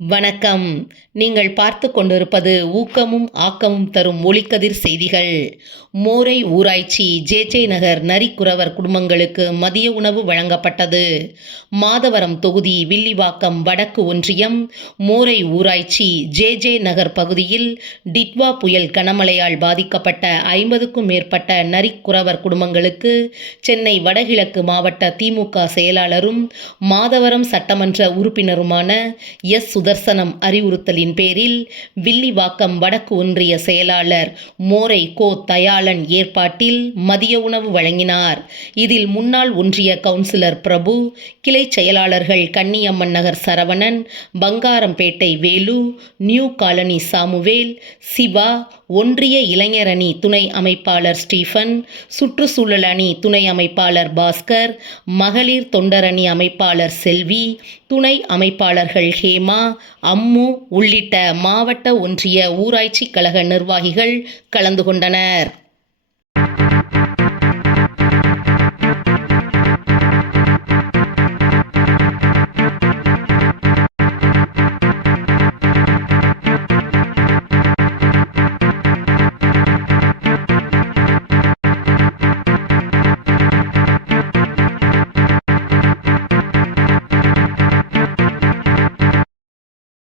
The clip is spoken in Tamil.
வணக்கம். நீங்கள் பார்த்து கொண்டிருப்பது ஊக்கமும் ஆக்கமும் தரும் ஒளிக்கதிர் செய்திகள். மோரை ஊராட்சி ஜே ஜே நகர் நரிக்குறவர் குடும்பங்களுக்கு மதிய உணவு வழங்கப்பட்டது. மாதவரம் தொகுதி வில்லிவாக்கம் வடக்கு ஒன்றியம் மோரை ஊராட்சி ஜே ஜே நகர் பகுதியில் டிட்வா புயல் கனமழையால் பாதிக்கப்பட்ட ஐம்பதுக்கும் மேற்பட்ட நரிக்குறவர் குடும்பங்களுக்கு சென்னை வடகிழக்கு மாவட்ட திமுக செயலாளரும் மாதவரம் சட்டமன்ற உறுப்பினருமான எஸ். சுதர்சனம் அறிவுறுத்தலின் பேரில் வில்லிவாக்கம் வடக்கு ஒன்றிய செயலாளர் மோரை கோ தயாளன் ஏற்பாட்டில் மதிய உணவு வழங்கினார். இதில் முன்னாள் ஒன்றிய கவுன்சிலர் பிரபு கிளை செயலாளர்கள் Kanniyamman Nagar Saravanan Bangarampettai Velu new colony Samuel Siva ஒன்றிய இளைஞர் அணி துணை அமைப்பாளர் ஸ்டீஃபன் சுற்றுச்சூழல் அணி துணை அமைப்பாளர் பாஸ்கர் மகளிர் தொண்டரணி அமைப்பாளர் செல்வி துணை அமைப்பாளர்கள் ஹேமா அம்மு உள்ளிட்ட மாவட்ட ஒன்றிய ஊராட்சி கழக நிர்வாகிகள் கலந்து கொண்டனர்.